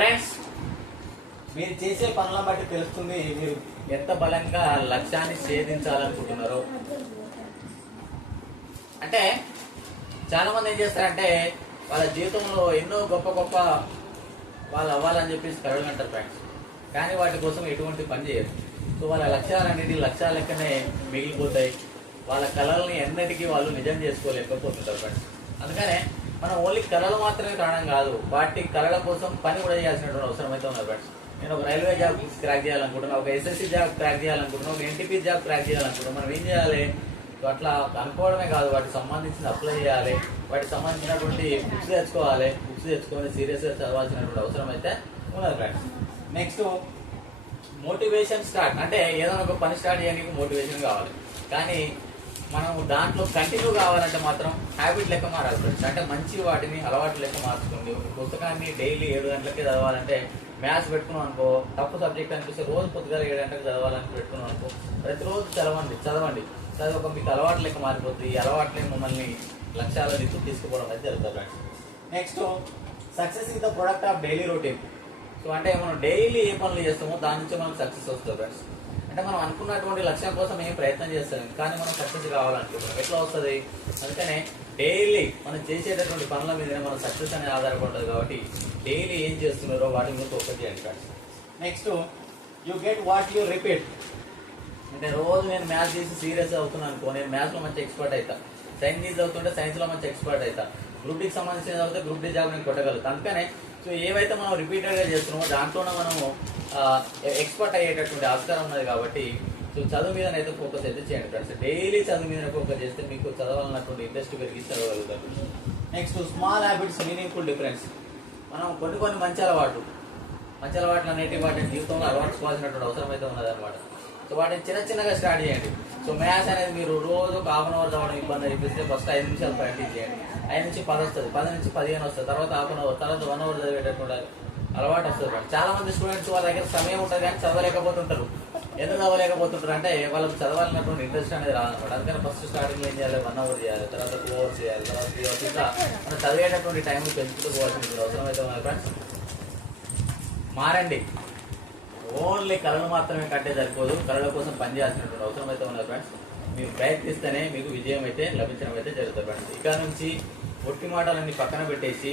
Friends మీరు చేసే పనులను బట్టి తెలుస్తుంది మీరు ఎంత బలంగా లక్ష్యాన్ని ఛేదించాలనుకుంటున్నారో. అంటే చాలా మంది ఏం చేస్తారంటే వాళ్ళ జీవితంలో ఎన్నో గొప్ప గొప్ప వాళ్ళు అవ్వాలని చెప్పేసి కడగంటారు ఫ్రెండ్స్. కానీ వాటి కోసం ఎటువంటి పని చేయరు. సో వాళ్ళ లక్ష్యాలన్నిటి లక్ష్యాల లెక్కనే మిగిలిపోతాయి. వాళ్ళ కళల్ని ఎన్నటికీ వాళ్ళు నిజం చేసుకోలేకపోతుంటారు ఫ్రెండ్స్. అందుకనే మనం ఓన్లీ కళలు మాత్రమే కారణం కాదు వాటి కళల కోసం పని కూడా చేయాల్సినటువంటి అవసరం అయితే ఉన్నది ఫ్రెండ్స్. నేను ఒక రైల్వే జాబ్ క్రాక్ చేయాలనుకుంటున్నా ఒక ఎస్ఎస్సీ జాబ్ క్రాక్ చేయాలనుకుంటున్నా ఒక ఎన్టీపీ జాబ్ క్రాక్ చేయాలనుకుంటున్నా మనం ఏం చేయాలి? అట్లా అనుకోవడమే కాదు వాటికి సంబంధించిన అప్లై చేయాలి వాటికి సంబంధించినటువంటి బుక్స్ తెచ్చుకోవాలి బుక్స్ తెచ్చుకొని సీరియస్గా చదవాల్సినటువంటి అవసరం అయితే ఉన్నది ఫ్రెండ్స్. నెక్స్ట్ మోటివేషన్ స్టార్ట్ అంటే ఏదైనా ఒక పని స్టార్ట్ చేయడానికి మోటివేషన్ కావాలి. కానీ మనం దాంట్లో కంటిన్యూ కావాలంటే మాత్రం హ్యాబిట్ లెక్క మారాలి ఫ్రెండ్స్ అంటే మంచి వాటిని అలవాటు లెక్క మార్చుకోండి. పుస్తకాన్ని డైలీ ఏడు గంటలకి చదవాలంటే మ్యాథ్స్ పెట్టుకున్నాం అనుకో తప్పు సబ్జెక్ట్ అనిపిస్తే రోజు పొద్దుగా ఏడు గంటలకు చదవాలని పెట్టుకున్నాం అనుకో ప్రతిరోజు చదవండి చదవండి. చదివి ఒక మీకు అలవాటు లెక్క మారిపోతుంది ఈ అలవాట్లే మమ్మల్ని లక్ష్యాల దిక్కు తీసుకుపోవడం అనేది జరుగుతుంది friends next success is the product of daily routine so అంటే మనం డైలీ ఏ పనులు చేస్తామో దాని నుంచి మనకు సక్సెస్ వస్తుంది ఫ్రెండ్స్ అంటే మనం అనుకున్నటువంటి లక్ష్యం కోసం ఏం ప్రయత్నం చేస్తాం. కానీ మనం సక్సెస్ కావాలనుకుంటున్నాం. ఎట్లా వస్తుంది? అందుకనే డైలీ మనం చేసేటటువంటి పనుల మీదనే మన సక్సెస్ అనేది ఆధారపడదు కాబట్టి డైలీ ఏం చేస్తున్నారో వాటి మీద ఫోకస్ చేయండి next you get what you repeat అంటే రోజు నేను మ్యాథ్స్ చేసి సీరియస్ అవుతున్నాను అనుకో నేను మ్యాథ్స్లో మంచి ఎక్స్పర్ట్ అవుతా సైన్స్ చదువుతుంటే సైన్స్లో మంచి ఎక్స్పర్ట్ అవుతా గ్రూప్ డీకి సంబంధించిన చదివితే గ్రూప్ డి జాబ్ నేను కొట్టగలుగుతాను అందుకనే సో ఏవైతే మనం రిపీటెడ్గా చేస్తున్నామో దాంట్లోనే మనము ఎక్స్పర్ట్ అయ్యేటటువంటి ఆస్కారం ఉన్నది కాబట్టి సో చదువు మీద అయితే ఫోకస్ అయితే చేయండి ఫ్రెండ్స్ డైలీ చదువు మీద ఫోకస్ చేస్తే మీకు చదవాలన్నటువంటి ఇంట్రెస్ట్ పెరిగి చదవగలుగుతారు. Next small habits meaningful difference మనం కొన్ని కొన్ని మంచి అలవాటు మంచి అలవాట్లు అనేటి వాటిని జీవితంలో అలవాటుకోవాల్సినటువంటి అవసరం అయితే ఉన్నది అనమాట సో వాటిని చిన్న చిన్నగా స్టార్ట్ చేయండి. సో మ్యాథ్స్ అనేది మీరు రోజు ఒక హాఫ్ అన్ అవర్ చదవడం ఇబ్బంది అయిపోతే ఫస్ట్ ఐదు నిమిషాలు ప్రాక్టీస్ చేయండి. ఐదు నుంచి పది వస్తుంది పది నుంచి పదిహేను వస్తుంది తర్వాత హాఫ్ అన్ అవర్ తర్వాత వన్ అవర్ చదివేటటువంటి అలవాటు వస్తుంది చాలా మంది స్టూడెంట్స్ వాళ్ళ దగ్గర సమయం ఉంటుంది కానీ చదవలేకపోతుంటారు. ఎందుకు చదవలేకపోతుంటారు? అంటే వాళ్ళకి చదవాలన్నటువంటి ఇంట్రెస్ట్ అనేది రాదనమాట అందుకని ఫస్ట్ స్టార్టింగ్ ఏం చేయాలి? వన్ అవర్ చేయాలి తర్వాత టూ అవర్స్ చేయాలి తర్వాత త్రీ అవర్స్ ఇట్లా మనం చదివేటటువంటి టైం పెంచుతూ అవసరం అయితే ఉన్నది ఫ్రెండ్స్ మారండి. ఓన్లీ కళలు మాత్రమే కట్టే సరిపోదు. కళల కోసం పనిచేయాల్సినటువంటి అవసరం అయితే ఉన్నది ఫ్రెండ్స్ మీరు ప్రయత్నిస్తేనే మీకు విజయం అయితే లభించడం అయితే జరుగుతుంది ఫ్రెండ్స్ ఇక నుంచి ఒట్టి మాటలన్నీ పక్కన పెట్టేసి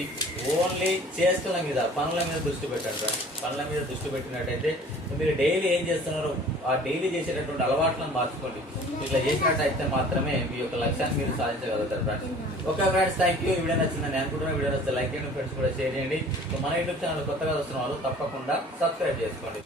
ఓన్లీ చేష్టల మీద పనుల మీద దృష్టి పెట్టండి ఫ్రెండ్స్ పనుల మీద దృష్టి పెట్టినట్టయితే మీరు డైలీ ఏం చేస్తున్నారో ఆ డైలీ చేసేటటువంటి అలవాట్లను మార్చుకోండి. ఇట్లా చేసినట్టయితే మాత్రమే మీ యొక్క లక్ష్యాన్ని మీరు సాధించగలుగుతారు friends okay friends thank you video నచ్చిందని అనుకుంటున్నాను. వీడియో నచ్చితే లైక్ చేయండి ఫ్రెండ్స్ కూడా షేర్ చేయండి. మన యూట్యూబ్ ఛానల్ కొత్తగా వస్తున్న వాళ్ళు తప్పకుండా సబ్స్క్రైబ్ చేసుకోండి.